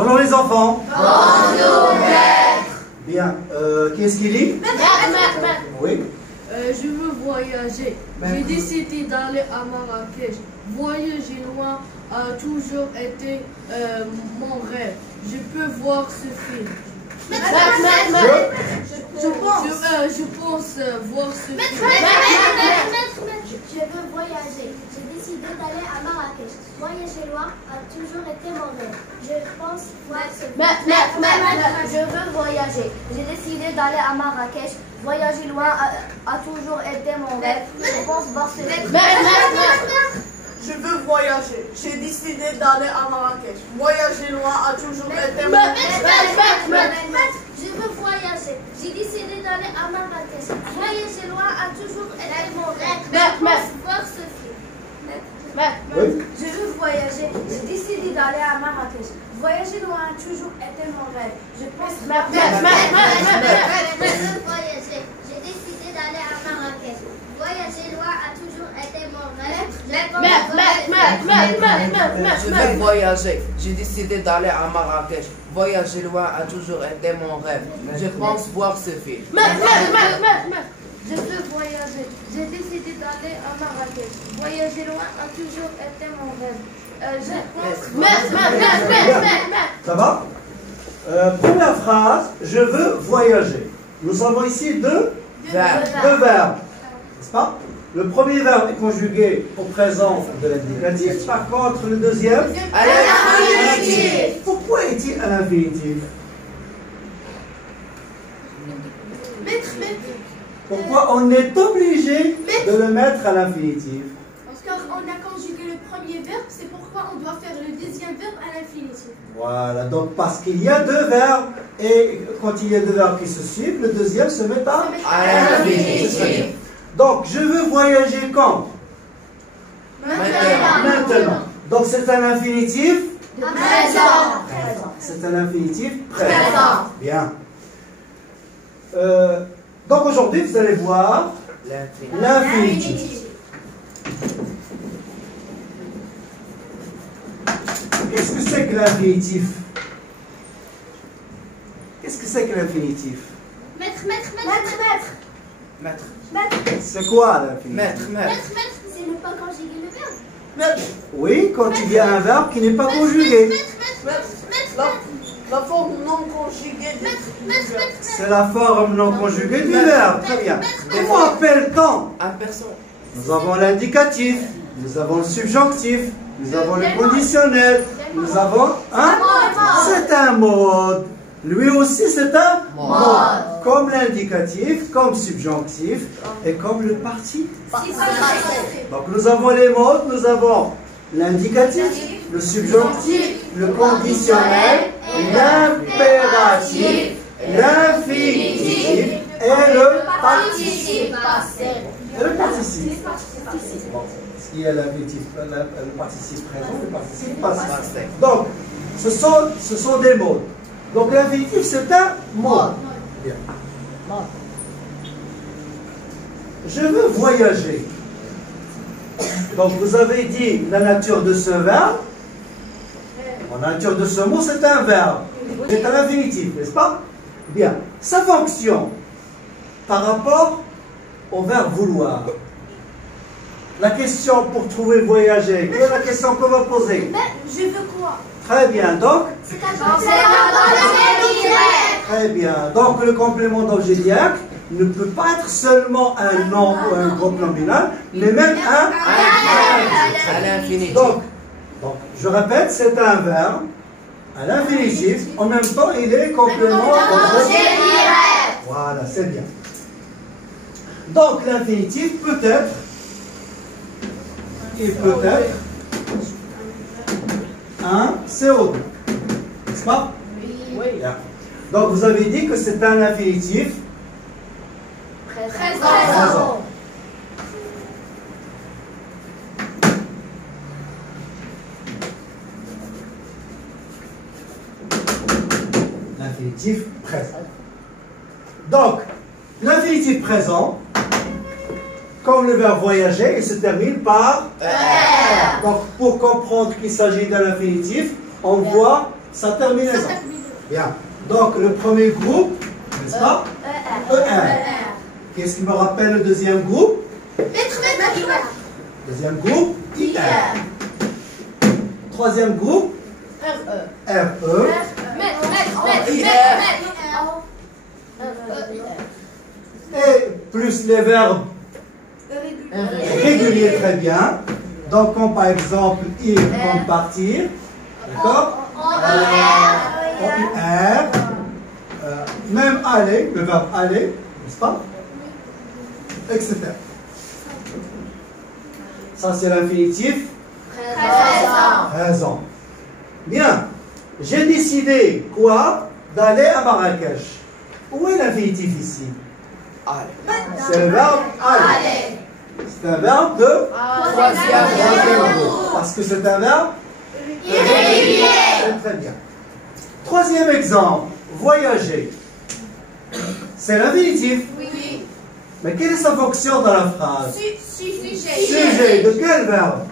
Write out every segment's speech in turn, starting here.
Bonjour les enfants. Bonjour, maître. Bien, qui est-ce qui lit? Maître. Oui. Je veux voyager. J'ai décidé d'aller à Marrakech. Voyager loin a toujours été mon rêve. Je peux voir ce film. Je pense voir ce film. Je veux voyager. J'ai décidé d'aller à Marrakech. Voyager loin a toujours été mon rêve. Je pense voir ce film. Je veux voyager. J'ai décidé d'aller à Marrakech. Voyager loin a toujours été mon rêve. Je pense voir ce film. Je veux voyager. J'ai décidé d'aller à Marrakech. Voyager loin a toujours été mon rêve. Je veux voyager. J'ai décidé d'aller à Marrakech. Voyager loin a toujours été mon rêve. Je pense voir ce film. Oui. Je veux voyager. J'ai décidé d'aller à Marrakech. Voyager loin a toujours été mon rêve. Je pense voir ce film. Je veux voyager. J'ai décidé d'aller à Marrakech. Voyager loin a toujours été mon rêve. Je vais voyager. J'ai décidé d'aller à Marrakech. Voyager loin a toujours été mon rêve. Je pense voir ce film. Je veux voyager. J'ai décidé d'aller à Marrakech. Voyager loin a toujours été mon rêve. Ça va? Première phrase, je veux voyager. Nous avons ici deux verbes, n'est-ce pas? Le premier verbe est conjugué au présent de l'indicatif. Par contre, le deuxième À l'infinitif. Pourquoi est-il à l'infinitif? Pourquoi on est obligé de le mettre à l'infinitif? Car on a conjugué le premier verbe, c'est pourquoi on doit faire le deuxième verbe à l'infinitif. Voilà, donc parce qu'il y a deux verbes, et quand il y a deux verbes qui se suivent, le deuxième se met à l'infinitif. Donc, je veux voyager quand? Maintenant. Donc, c'est un infinitif Présent. C'est un infinitif présent. Bien. Donc, aujourd'hui, vous allez voir l'infinitif. Qu'est-ce que c'est que l'infinitif? Qu'est-ce que c'est que l'infinitif? Maître. C'est quoi l'infinitif? Maître. C'est ne pas conjuguer le verbe. Oui, quand il y a un verbe qui n'est pas conjugué. La forme non conjuguée du verbe. C'est la forme non conjuguée du verbe. Très bien. Comment appelle-t-on? Un personne. Nous avons l'indicatif, nous avons le subjonctif, nous avons le conditionnel, nous avons un... C'est un mode. Lui aussi, c'est un mode. Comme l'indicatif, comme subjonctif et comme le parti. Donc nous avons les modes, nous avons l'indicatif, le subjonctif, le conditionnel, l'impératif, l'infinitif et le participe. Et le participe. Bon, ce qui est l'infinitif, le participe présent, le participe passé. Donc, ce sont des modes. Donc l'infinitif, c'est un mode. Bien. Je veux voyager. Donc vous avez dit la nature de ce verbe. La nature de ce mot, c'est un verbe. C'est un infinitif, n'est-ce pas? Bien. Sa fonction par rapport au verbe vouloir. La question pour trouver voyager, quelle est la question qu'on va poser? Je veux quoi? Très bien. Donc, C'est un objet direct. très bien. Donc le complément d'objet direct ne peut pas être seulement un nom ou un groupe nominal, mais même un À l'infinitif. Donc, je répète, c'est un verbe à l'infinitif. En même temps, il est complément d'objet direct. Voilà, c'est bien. Donc l'infinitif peut être, il peut être un CO2. N'est-ce pas? Oui. Bien. Donc vous avez dit que c'est un infinitif présent. L'infinitif présent. Donc, l'infinitif présent, comme le verbe voyager, il se termine par R. Donc, pour comprendre qu'il s'agit d'un infinitif, on voit sa terminaison. Bien. Donc, le premier groupe, n'est-ce pas? ER. Qu'est-ce qui me rappelle le deuxième groupe? Deuxième groupe, IR. Troisième groupe, RE. Et plus les verbes réguliers, très bien. Donc, comme par exemple, ir, comme partir. D'accord? IR. Même aller, le verbe aller, n'est-ce pas? Etc. Ça, c'est l'infinitif présent. Bien. J'ai décidé quoi? D'aller à Marrakech. Où est l'infinitif ici? C'est le verbe aller. C'est un verbe de troisième groupe. Parce que c'est un verbe irrégulier. Très bien. Troisième exemple. Voyager. C'est l'infinitif. Oui. Mais quelle est sa fonction dans la phrase? Sujet. Sujet. De quel verbe?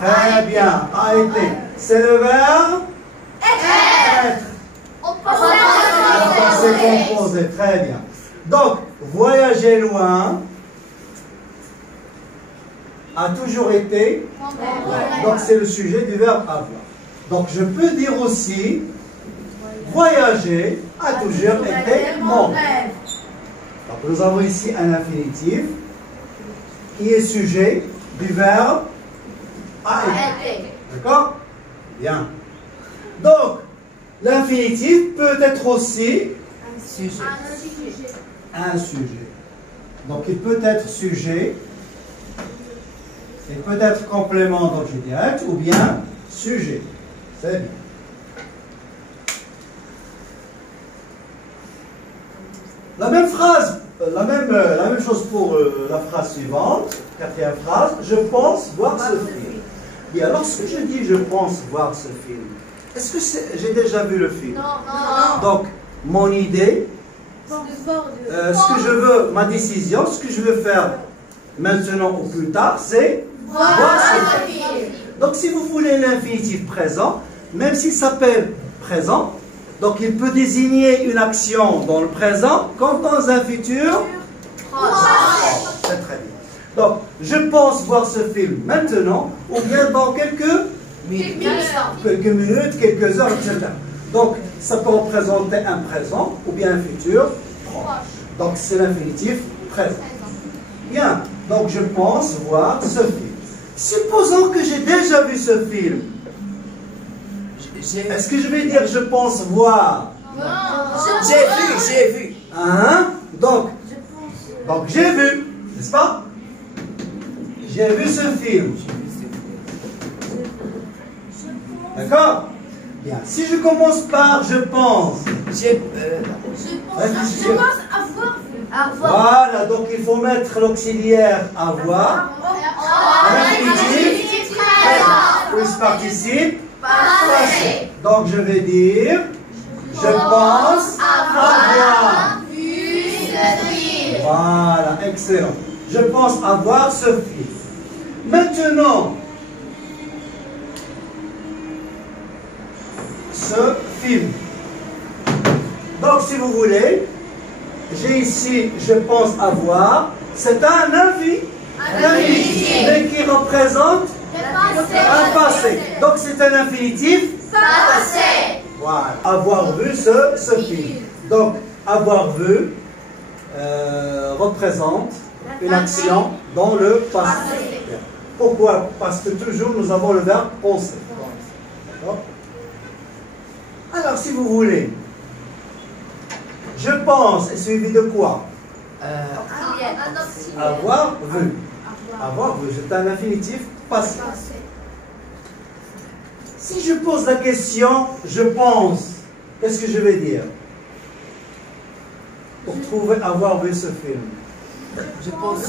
Très bien. A été. C'est le verbe être. C'est composé. Très bien. Donc, voyager loin a toujours été. Donc, c'est le sujet du verbe avoir. Donc, je peux dire aussi voyager a toujours été mon rêve. Donc, nous avons ici un infinitif qui est sujet du verbe a été. D'accord? Bien. Donc, l'infinitif peut être aussi un sujet. Donc, il peut être sujet, il peut être complément d'objet direct ou bien sujet. C'est bien. La même phrase, la même chose pour la phrase suivante, quatrième phrase, je pense voir ce film. Bien, lorsque je dis je pense voir ce film, est-ce que j'ai déjà vu le film? Non. Donc, mon idée, ce que je veux, ma décision, ce que je veux faire maintenant ou plus tard, c'est voir ce film. Donc, si vous voulez l'infinitif présent, même s'il s'appelle présent, donc il peut désigner une action dans le présent comme dans un futur proche. C'est très bien. Donc, je pense voir ce film maintenant ou bien dans quelques minutes, quelques heures, etc. Donc, ça peut représenter un présent ou bien un futur proche. Donc, c'est l'infinitif présent. Bien, donc je pense voir ce film. Supposons que j'ai déjà vu ce film. Est-ce que je vais dire je pense voir? J'ai vu. Hein? Donc j'ai vu, n'est-ce pas? J'ai vu ce film. D'accord? Bien. Si je commence par je pense. Je pense avoir vu. Voilà, donc il faut mettre l'auxiliaire avoir. L'infinitif plus participe passé. Donc je vais dire je pense avoir vu ce film. Voilà, excellent. Je pense avoir ce film. Maintenant, ce film. Donc, si vous voulez, j'ai ici, je pense avoir, c'est un infinitif, mais qui représente un passé. Donc, c'est un infinitif passé. Voilà, avoir vu ce film. Donc, avoir vu représente une action dans le passé. Pourquoi? Parce que toujours nous avons le verbe penser. Alors, si vous voulez, je pense est suivi de quoi? Avoir vu. Avoir vu, c'est un infinitif passé. Si je pose la question, je pense, qu'est-ce que je vais dire? Pour trouver avoir vu ce film. Je pense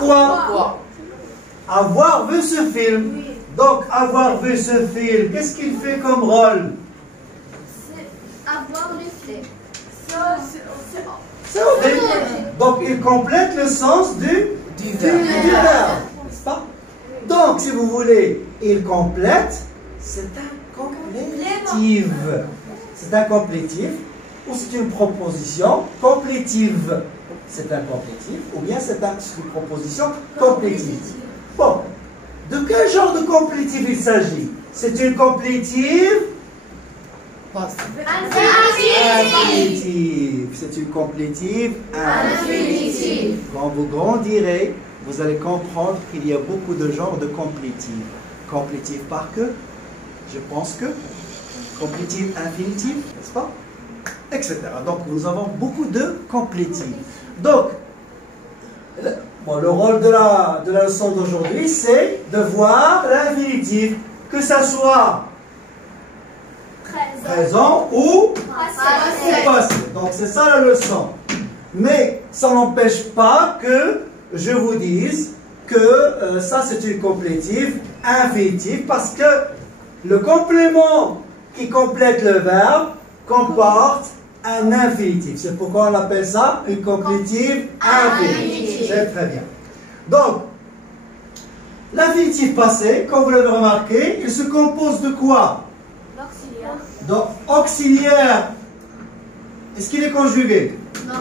quoi? Avoir vu ce film. Donc, avoir vu ce film, qu'est-ce qu'il fait comme rôle? Avoir le fait. C'est horrible. Donc, il complète le sens du Du du verbe. verbe, n'est-ce pas? Donc, si vous voulez, il complète, c'est un complétif. C'est un complétif, ou c'est une proposition complétive. C'est un complétif, ou bien c'est une proposition complétive. Bon, de quel genre de complétif il s'agit? C'est une complétive Passe. infinitive. C'est une complétive infinitive. Quand vous grandirez, vous allez comprendre qu'il y a beaucoup de genres de complétifs. Complétif par que, je pense que, complétif infinitif, n'est-ce pas? Etc. Donc nous avons beaucoup de complétifs. Donc, bon, le rôle de la leçon d'aujourd'hui, c'est de voir l'infinitif, que ça soit présent ou passé. Donc c'est ça la leçon. Mais ça n'empêche pas que je vous dise que ça c'est une complétive infinitive parce que le complément qui complète le verbe comporte un infinitif. C'est pourquoi on appelle ça une complétive infinitive. C'est très bien. Donc, l'infinitif passé, comme vous l'avez remarqué, il se compose de quoi? Donc, auxiliaire. Est-ce qu'il est conjugué? Non.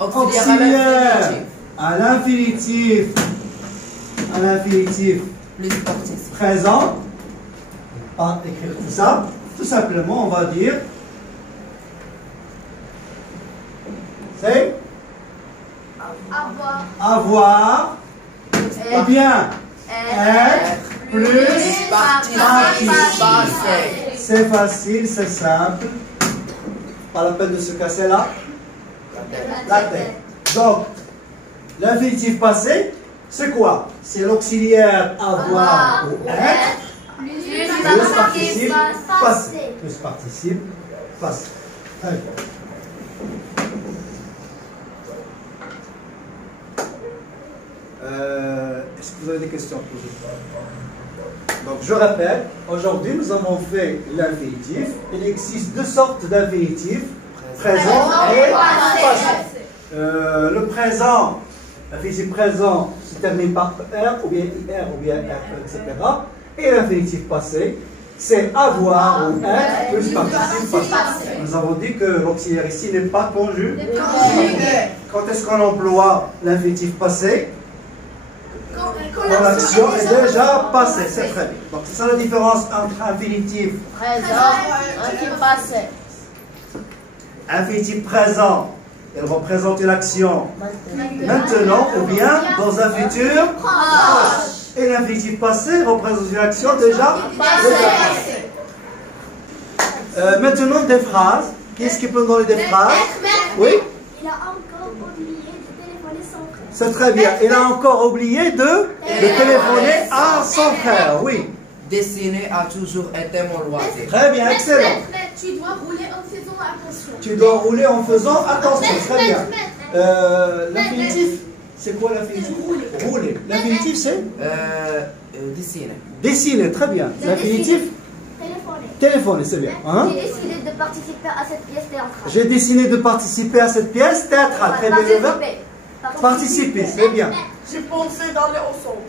Alors, auxiliaire à l'infinitif. À l'infinitif Plus participe. présent. Pas écrire tout ça. Tout simplement, on va dire c'est avoir ou bien être plus Participe passé. c'est facile, c'est simple. Pas la peine de se casser la tête. Donc, l'infinitif passé, c'est quoi? C'est l'auxiliaire avoir ou être plus participe passé. Plus participe passé. Très bien. Est-ce que vous avez des questions pour vous? Donc je répète, aujourd'hui nous avons fait l'infinitif. Il existe deux sortes d'infinitifs, présent et passé. Le présent, l'infinitif présent se termine par R ou bien IR ou bien R, etc. Et l'infinitif passé, c'est avoir ou être plus participe passé. Nous avons dit que l'auxiliaire ici n'est pas conjugué. Quand est-ce qu'on emploie l'infinitif passé? Quand l'action est déjà passée, c'est très bien. Donc c'est ça la différence entre infinitif passé. Infinitif présent, il représente une action maintenant ou bien dans un futur proche. Et l'infinitif passé représente une action déjà passée. Maintenant des phrases. Qui est-ce qui peut donner des phrases? Oui? Il a encore oublié de téléphoner son frère. C'est très bien. Il a encore oublié de téléphoner à son frère. Oui. Dessiner a toujours été mon loisir. Très bien, excellent. Tu dois rouler en faisant attention. Tu dois rouler en faisant attention. Très bien. L'infinitif, c'est quoi l'infinitif? Rouler. L'infinitif, c'est Dessiner. dessiner. Très bien. L'infinitif, téléphoner, c'est bien. Hein? J'ai décidé de participer à cette pièce théâtrale. J'ai décidé de participer à cette pièce théâtrale. Très bien. Le verbe participer, c'est bien. J'ai pensé d'aller au centre.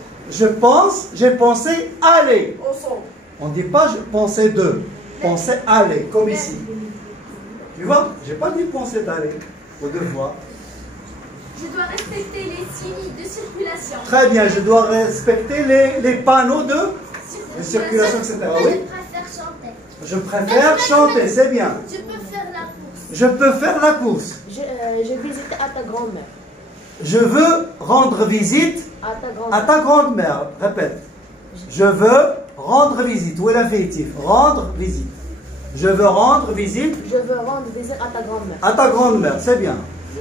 J'ai pensé aller. Au centre. On ne dit pas je pensais de. Penser aller, comme ici. Tu vois? J'ai pas dit penser d'aller. Au devoir. Je dois respecter les signes de circulation. Très bien, je dois respecter les panneaux de circulation, etc. Oui? Je préfère chanter. Je préfère chanter, c'est bien. Je peux faire la course. Je peux faire la course. Je visite à ta grand-mère. Je veux rendre visite à ta grande-mère. Répète. Je veux rendre visite. Où est l'infinitif? Rendre visite. Je veux rendre visite Je veux rendre visite à ta grand-mère. à ta grande-mère, c'est bien. Je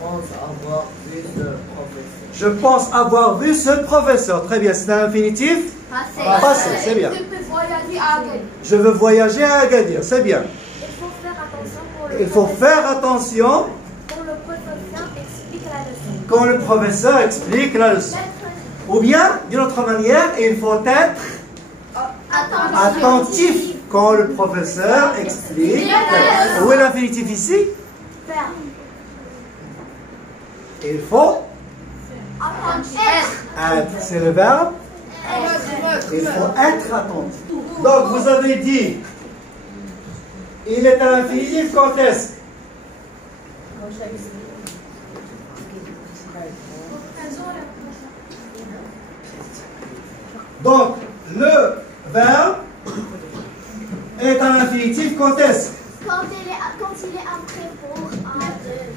pense avoir vu ce professeur. Je pense avoir vu ce professeur. Très bien, c'est un infinitif passé, c'est bien. Je peux voyager à Agadir. Je veux voyager à Agadir, c'est bien. Il faut faire attention Il faut faire attention quand le professeur explique la leçon. quand le professeur explique la leçon. Ou bien, d'une autre manière, il faut être attentif quand le professeur explique la leçon. Où est l'infinitif ici? Il faut Être. être. C'est le verbe. Il faut être attentif. Donc, vous avez dit, il est à l'infinitif quand est-ce? Donc, le verbe est à l'infinitif quand est-ce? Quand il est après pour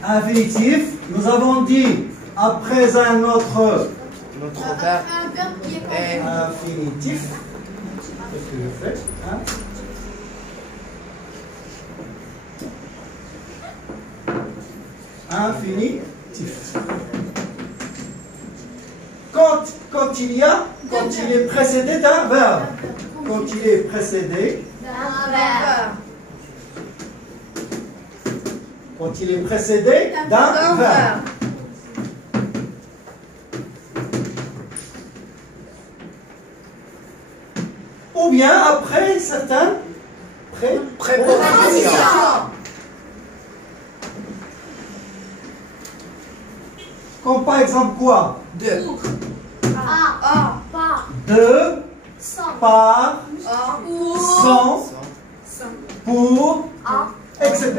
Infinitif, nous avons dit après un autre Notre verbe Un verbe qui est est infinitif. Qu'est-ce que je fais hein? Infinitif. Quand il est précédé d'un verbe. Quand il est précédé, Un verbe. quand il est précédé d'un verbe. Ou bien après certains préposition. Comme par exemple quoi? De. par, De, sans, par, sans, Sans. pour, etc.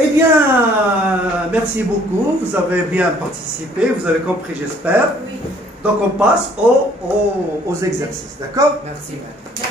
Eh bien, merci beaucoup. Vous avez bien participé. Vous avez compris, j'espère. Oui. Donc, on passe aux exercices. D'accord? Merci, maître.